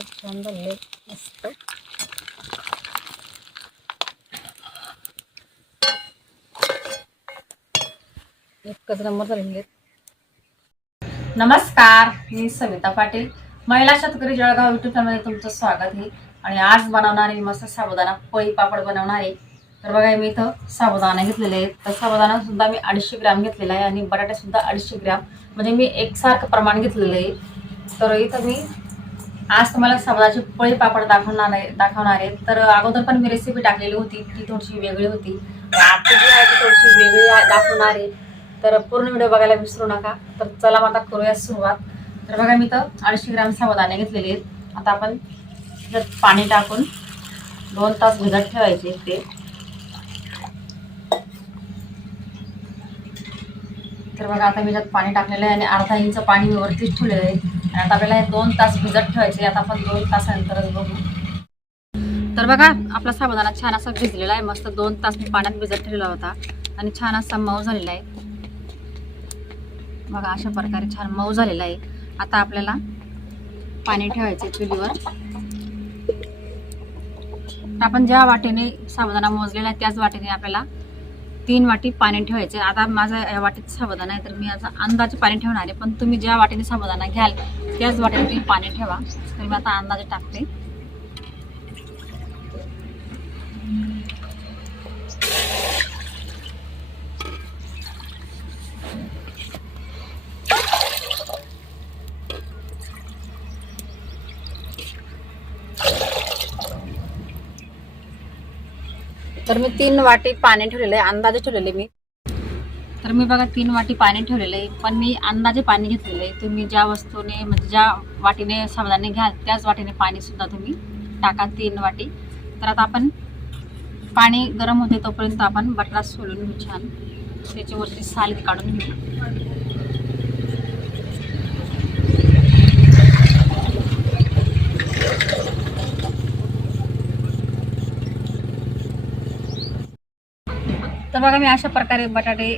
खूप छान झाले मस्त. एकच नंबर झालेले नमस्कार मी सविता पाटील. महिला शेतकरी जळगाव युट्यूब चॅनलमध्ये तुमचं स्वागत आहे. आणि आज बनवणार आहे मस्त साबुदाणा पळी पापड बनवणार. आहे तर बघा मी इथं साबुदाणा घेतलेले आहेत. तर साबुदाणा सुद्धा मी अडीचशे ग्रॅम घेतलेला आहे आणि बटाटे सुद्धा अडीचशे ग्रॅम. म्हणजे मी एकसारखं प्रमाण घेतलेलं आहे. तर इथं मी आज तुम्हाला साबुदाची पळी पापड दाखवणार आहे दाखवणार आहे तर अगोदर पण मी रेसिपी टाकलेली होती ती थोडीशी वेगळी होती. आता जी आहे ती थोडीशी वेगळी दाखवणार आहे. तर पूर्ण व्हिडिओ बघायला विसरू नका. तर चला मग आता करूया सुरुवात. तर बघा मी तर अडीचशे ग्राम साबुदाणे घेतलेले आहेत. आता आपण त्याच्यात पाणी टाकून दोन तास भिजत ठेवायचे ते. तर बघा आता मी त्यात पाणी टाकलेलं आहे आणि अर्धा इंच पाणी मी वरतीच ठेवलेलं आहे. आणि आता आपल्याला हे दोन तास भिजत ठेवायचे आता आपण दोन तासानंतरच बघू. तर बघा आपला साबुदाणा छान असा भिजलेला आहे. मस्त दोन तास मी पाण्यात भिजत ठेवला होता आणि छान असा मऊ झालेला आहे. बघा अशा प्रकारे छान मऊ झालेला आहे. आता आपल्याला पाणी ठेवायचे चुलीवर. तर आपण ज्या वाटेने साबुदाणा मोजलेला आहे त्याच वाटेने आपल्याला तीन वाटी पाणी ठेवायचे. आता माझा या वाटीत साबुदाणा आहे तर मी आता अंदाजे पाणी ठेवणार आहे. पण तुम्ही ज्या वाटेने साबुदाणा घ्याल त्याच वाटेल तुम्ही पाणी ठेवा. तर मी आता अंदाजे टाकते. तर मी तीन वाटी पाणी ठेवलेले अंदाजे ठेवलेले मी. तर मी बघा तीन वाटी पाणी ठेवलेलं आहे पण मी अंदाजे पाणी घेतलेलं आहे. तुम्ही ज्या वस्तूने म्हणजे ज्या वाटीने सावधाने घ्याल त्याच वाटीने पाणीसुद्धा तुम्ही टाका तीन वाटी. तर आता आपण पाणी गरम होते तोपर्यंत आपण बटाटा सोलून घेऊ छान. त्याच्यावरती साल काढून घेऊ. तर बघा मी अशा प्रकारे बटाटे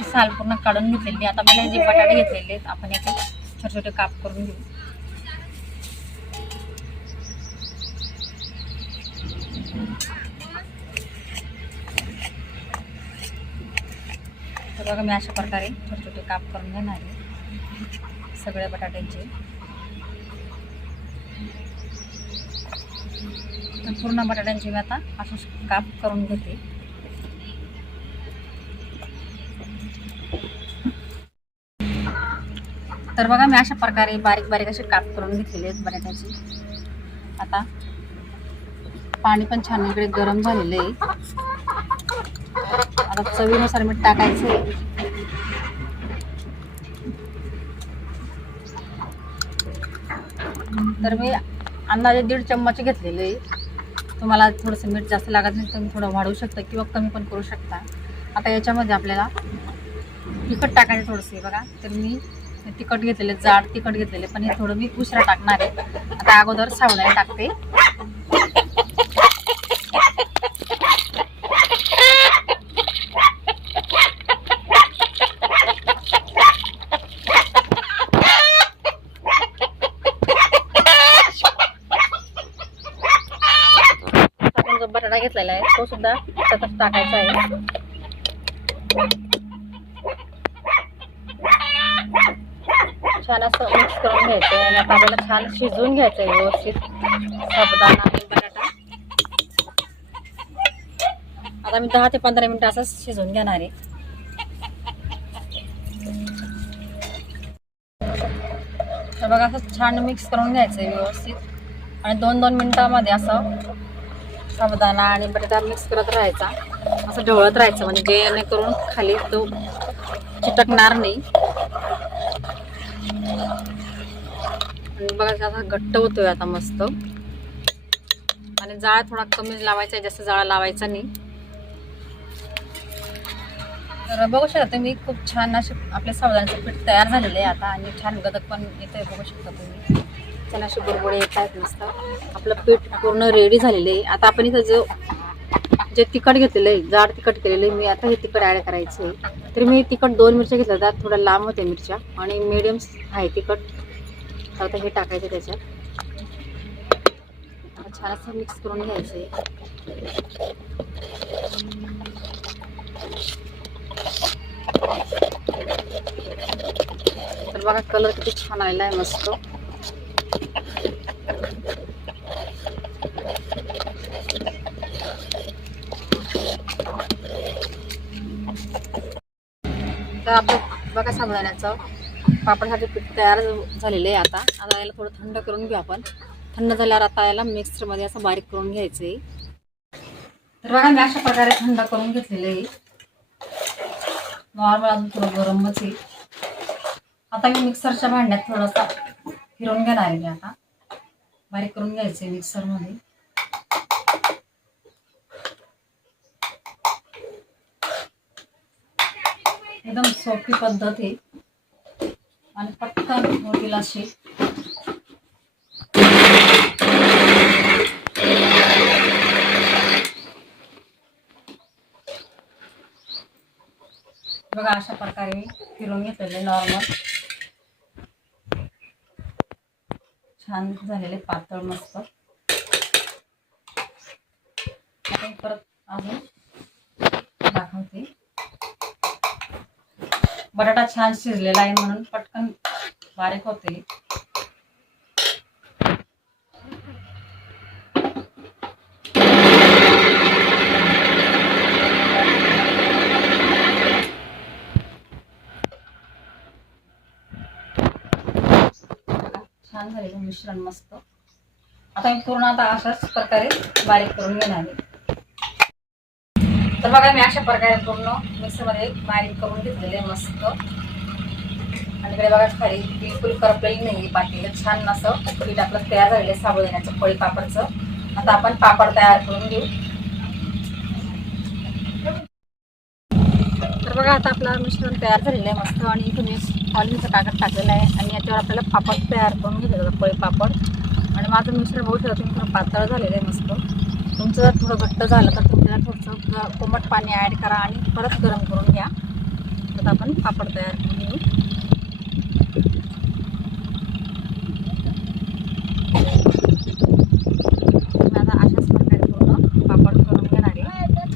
ची साल पूर्ण काढून घेतलेली आता मला जे बटाटे घेतलेले आहेत आपण याचे छोटे छोटे काप करून घेऊ. तर बघा मी अशा प्रकारे छोटे छोटे काप करून घेणार आहे. सगळ्या बटाट्यांचे. तर पूर्ण बटाट्यांचे मी आता असे काप करून घेते. तर बघा मी अशा प्रकारे बारीक बारीक असे काप करून घेतलेले आहेत बटाट्याचे. आता पाणी पण छान इकडे गरम झालेलं आहे. आता चवीनुसार मीठ टाकायचं. आहे तर मी अंदाजे दीड चम्मच घेतलेले आहे. तुम्हाला थोडंसं मीठ जास्त लागत नाही तुम्ही थोडं वाढवू शकता किंवा कमी पण करू शकता. आता याच्यामध्ये आपल्याला तिखट टाकायचं थोडंसं बघा. तर मी तिखट घेतलेले जाड तिखट घेतलेले पण हे थोडं मी उशिरा टाकणार आहे. आता अगोदर सावधाने टाकते. बटाटा घेतलेला आहे तो सुद्धा तसंच टाकायचा आहे. छान असं मिक्स करून घ्यायचं आणि आता आपल्याला छान शिजवून घ्यायचं आहे व्यवस्थित. साबुदाणा आणि बटाटा. आता मी दहा ते पंधरा मिनटं असंच शिजवून घेणार आहे. तर बघा असं छान मिक्स करून घ्यायचं आहे व्यवस्थित. आणि दोन दोन मिनटामध्ये असं साबुदाणा आणि बटाटा मिक्स करत राहायचा. असं ढवळत राहायचं म्हणजे जेणेकरून खाली तो चिटकणार नाही. बघा असा घट्ट होतोय आता मस्त. आणि जाळ थोडा कमी लावायचा आहे जास्त जाळा लावायचा नाही. तर बघू शकता तुम्ही खूप छान असे आपल्या सावधानचं पीठ तयार झालेलं आहे आता आणि छान गदक पण येत आहे बघू शकता तुम्ही. छान असे बुरबुडे येत आहेत मस्त. आपलं पीठ पूर्ण रेडी झालेलं आहे. आता आपण इथं जो जे तिखट घेतलेलं आहे जाड तिखट केलेलं आहे मी आता हे तिखट ॲड करायचं आहे. तर मी तिखट दोन मिरच्या घेतल्या त्यात थोड्या लांब होत्या मिरच्या. आणि मिडियम आहे तिखट. आता हे टाकायचं त्याच्यात. छान असं मिक्स करून घ्यायचं आहे तर बघा कलर किती छान आलेला आहे मस्त. तर आपलं बघा साबुदाण्याचं पापडासाठी पीठ तयार झालेलं आहे आता. आता याला थोडं थंड करून घेऊ आपण. थंड झाल्यावर आता याला मिक्सरमध्ये असं बारीक करून घ्यायचं आहे. तर बघा मी अशा प्रकारे थंड करून घेतलेलं आहे. नॉर्मल अजून थोडं गरमच आहे. आता मी मिक्सरच्या भांड्यात थोडंसं फिरवून घेणार आहे मी आता. बारीक करून घ्यायचं आहे मिक्सरमध्ये. एकदम सोपी पद्धत आहे. आणि पटकन होतील अशी बघा अशा प्रकारे फिरून घेतलेले नॉर्मल छान झालेले पातळ मस्त. परत अजून दाखवते बटाटा छान शिजलेला आहे म्हणून पटकन बारीक होते. छान झालेलं मिश्रण मस्त. आता मी पूर्ण आता अशाच प्रकारे बारीक करून घेणार आहे. तर बघा मी अशा प्रकारे पूर्ण मिक्सरमध्ये बारीक करून घेतलेले आहे मस्त. आणि इकडे बघा खाली बिलकुल करपलेली नाही पाटील छान असं पीठ आपलं तयार झालेलं आहे साबुदाण्याचं पळी पापडचं. आता आपण पापड तयार करून घेऊ. तर बघा आता आपलं मिश्रण तयार झालेलं आहे मस्त. आणि इथून मी ऑलिंगचं कागद टाकलेलं आहे. आणि याच्यावर आपल्याला पापड तयार करून घेतलं होतं पळी पापड. आणि माझं मिश्रण बघू शकतो पातळ झालेलं आहे मस्त. तुमचं जर थोडं घट्ट झालं तर तुम्ही त्याला थोडंसं ग- कोमट पाणी ॲड करा आणि परत गरम करून घ्या. तर आपण पापड तयार करून घेऊ मी आता अशाच प्रकारे पूर्ण पापड करून घेणार आहे.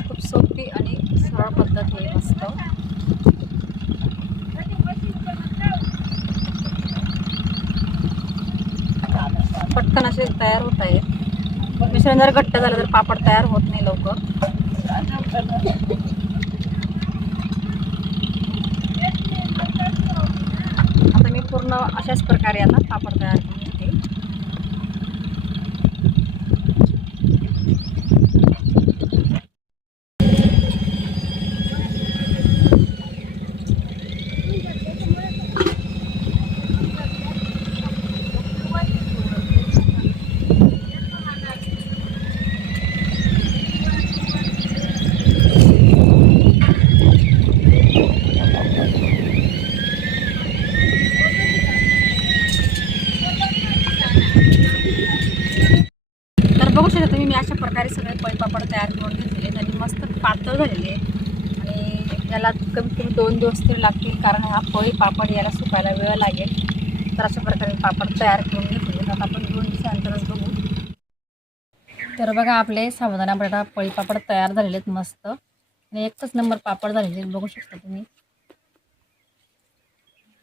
खूप सोपी आणि सरळ पद्धत हे मस्त. पटकन असे तयार होत आहेत. मिश्रण जर घट्ट झालं तर पापड तयार होत नाही लवकर. आता मी पूर्ण अशाच प्रकारे आता पापड तयार करून घेते तर बघू शकता तुम्ही मी अशा प्रकारे सगळे पळपापड तयार करून घेतलेले आहेत आणि मस्त पातळ झालेले आहे. आणि याला कमीत कमी दोन दिवस तरी लागतील कारण हा पळी पापड याला सुकायला वेळ लागेल. तर अशा प्रकारे पापड तयार करून घेतले आता आपण दोन दिवसानंतरच बघू. तर बघा आपले साबुदाणा बटाटा पळी पापड तयार झालेले आहेत मस्त. आणि एकच नंबर पापड झालेले आहेत. बघू शकता तुम्ही.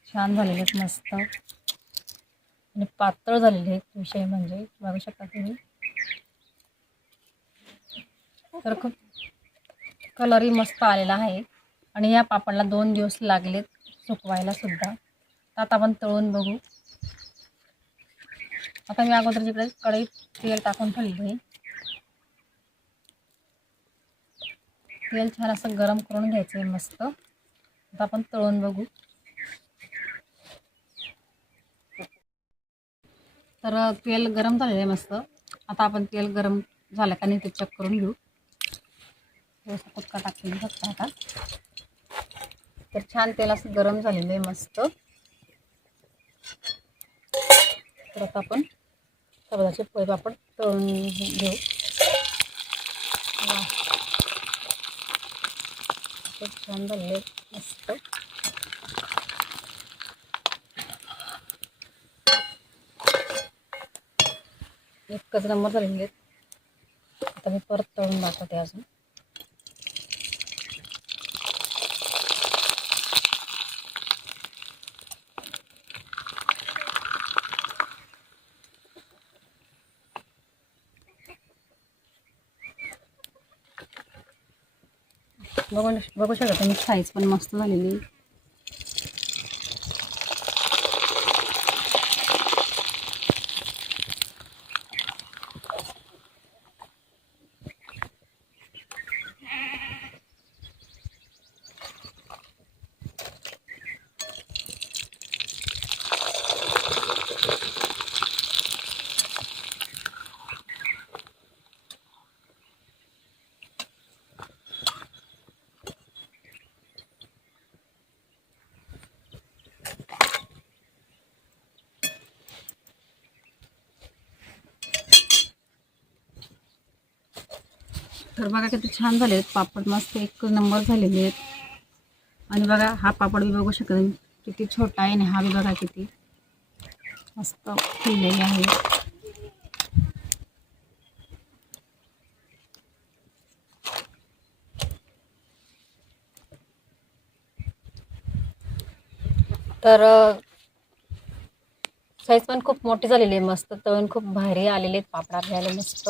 छान झालेले आहेत मस्त. आणि पातळ झालेले आहेत विषय म्हणजे. बघू शकता तुम्ही. तर खूप कलरही मस्त आलेला आहे. आणि या पापडला दोन दिवस लागलेत सुकवायला सुद्धा. तर आता आपण तळून बघू. आता मी अगोदर जिकडे कढईत तेल टाकून ठेवले आहे. तेल छान असं गरम करून घ्यायचं आहे मस्त. आता आपण तळून बघू. तर तेल गरम झालेलं आहे मस्त. आता आपण तेल गरम झालं का नाही ते चेक करून घेऊ. थोडासा कुटका टाकून फक्त आता. तर छान तेल असं गरम झालेलं आहे मस्त. तर आता आपण सबदाचे पोहे आपण तळून घेऊ. छान झालेले मस्त. एकच नंबर झालेले आहेत. आता मी परत तळून दाखवते अजून. बघू बघू शकता तुम्ही साईज पण मस्त झालेली. तर बघा किती छान झाले आहेत पापड मस्त एक नंबर झालेले आहेत. आणि बघा हा पापड बी बघू शकता किती छोटा आहे आणि हा बी बघा किती मस्त फुललेले आहे. तर साईज पण खूप मोठी झालेली आहे. मस्त तळून खूप भारी आलेले आहेत पापड आपल्याला मस्त.